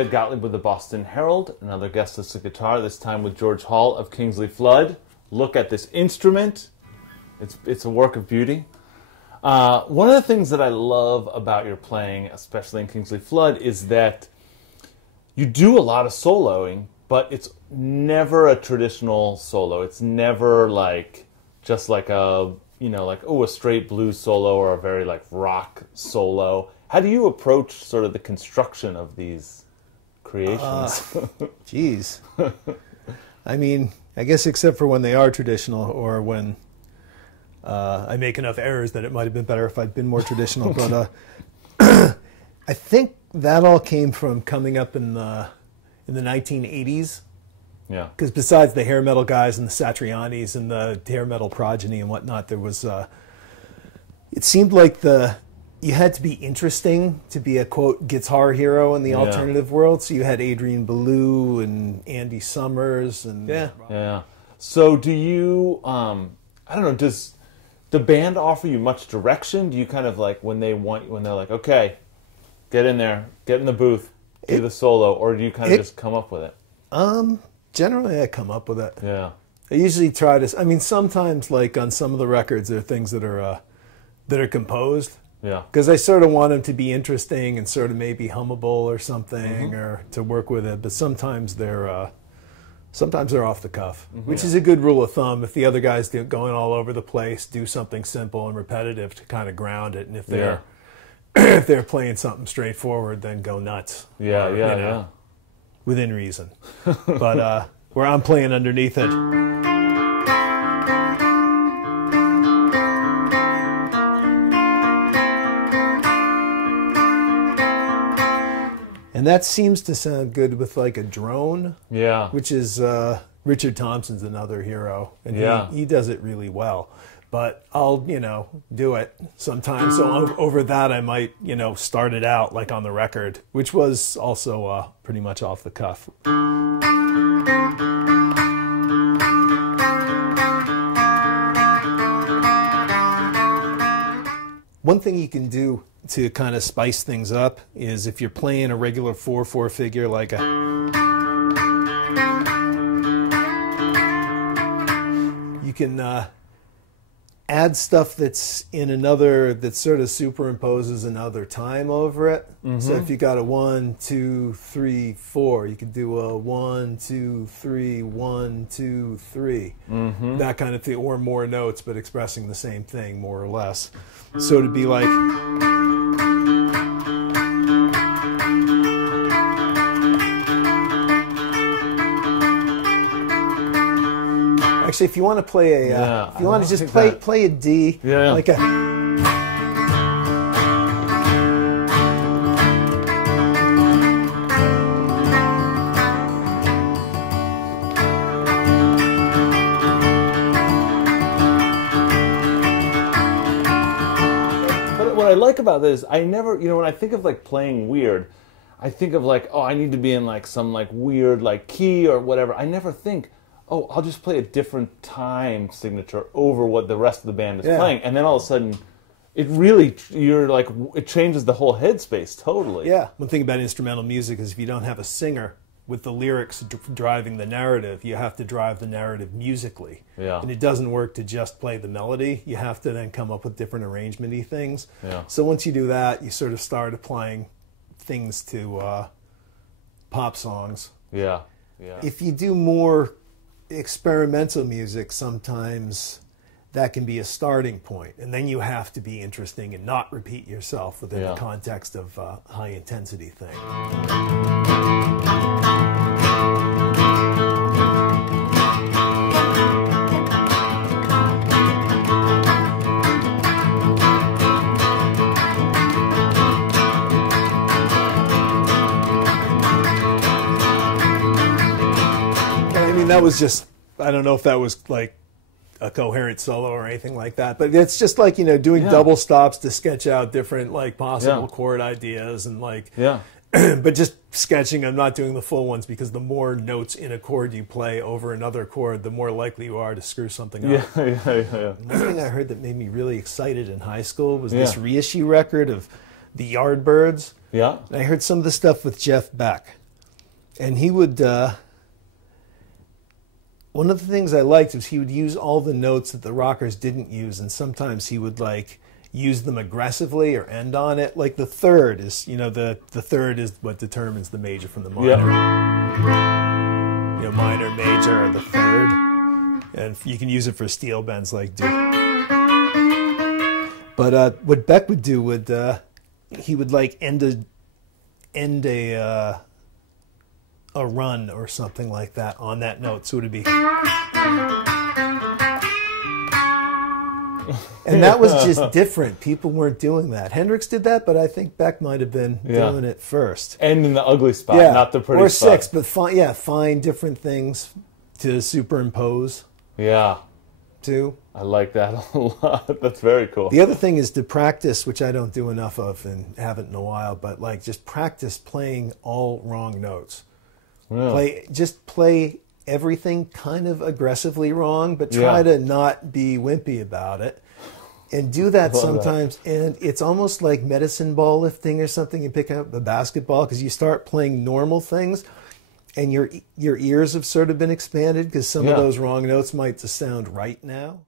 Jed Gottlieb with the Boston Herald, another guest-listed guitar, this time with George Hall of Kingsley Flood. Look at this instrument. It's a work of beauty. One of the things that I love about your playing, especially in Kingsley Flood, is that you do a lot of soloing, but it's never a traditional solo. It's never like just like a, a straight blues solo or a very like rock solo. How do you approach sort of the construction of these creations? Geez. I mean, I guess except for when they are traditional or when I make enough errors that it might have been better if I'd been more traditional. But I think that all came from coming up in the 1980s. Yeah. Because besides the hair metal guys and the Satrianis and the hair metal progeny and whatnot, there was, it seemed like you had to be interesting to be a, quote, guitar hero in the alternative world. So you had Adrian Belew and Andy Summers. And yeah. So do you, I don't know, does the band offer you much direction? Do you kind of like, when they're like, okay, get in there, get in the booth, do the solo, or do you kind of just come up with it? Generally, I come up with it. Yeah. I usually try to. I mean, sometimes, like on some of the records, there are things that are composed. Yeah. Because I sort of want them to be interesting and sort of maybe hummable or something, or to work with it. But sometimes they're off the cuff, which is a good rule of thumb. If the other guys going all over the place, do something simple and repetitive to kind of ground it. And if they're if they're playing something straightforward, then go nuts. Yeah. Within reason. But where I'm playing underneath it. And that seems to sound good with like a drone. Yeah. Which is, Richard Thompson's another hero. And he does it really well. But I'll, do it sometimes. So over that, I might, start it out like on the record, which was also pretty much off the cuff. One thing you can do to kind of spice things up is if you're playing a regular 4/4 figure like you can add stuff that's in another, that sort of superimposes another time over it. So if you got a 1, 2, 3, 4, you could do a 1, 2, 3, 1, 2, 3. That kind of thing, or more notes, but expressing the same thing more or less. So to be like. Actually, if you want to play a, if you want to just play a D, like a. But what I like about this, I never, when I think of like playing weird, I think of like, oh, I need to be in like some like weird like key or whatever. I never think, oh, I'll just play a different time signature over what the rest of the band is playing. And then all of a sudden, it really, it changes the whole headspace totally. Yeah. One thing about instrumental music is if you don't have a singer with the lyrics driving the narrative, you have to drive the narrative musically. Yeah. And it doesn't work to just play the melody. You have to then come up with different arrangement-y things. Yeah. So once you do that, you sort of start applying things to pop songs. Yeah. If you do more experimental music, sometimes that can be a starting point, and then you have to be interesting and not repeat yourself within the context of a high intensity thing. I mean, that was just, I don't know if that was like a coherent solo or anything like that, but it's just like, doing double stops to sketch out different like possible chord ideas and like, but just sketching. I'm not doing the full ones because the more notes in a chord you play over another chord, the more likely you are to screw something up. One thing I heard that made me really excited in high school was this reissue record of the Yardbirds. Yeah. And I heard some of the stuff with Jeff Beck. And he would, one of the things I liked was he would use all the notes that the rockers didn't use, and sometimes he would like use them aggressively or end on it. Like the third is, you know, the third is what determines the major from the minor. Yeah. You know, minor, major, or the third. And you can use it for steel bends like do. But what Beck would do would, he would like end a run or something like that on that note. So it would be, and that was just different. People weren't doing that. Hendrix did that, but I think Beck might have been doing it first. And in the ugly spot, not the pretty or spot. Or six, but find different things to superimpose. Yeah. Too. I like that a lot. That's very cool. The other thing is to practice, which I don't do enough of and haven't in a while, but like just practice playing all wrong notes. Really? Just play everything kind of aggressively wrong, but try to not be wimpy about it. And do that sometimes, and it's almost like medicine ball lifting or something. You pick up a basketball because you start playing normal things, and your ears have sort of been expanded because some of those wrong notes might just sound right now.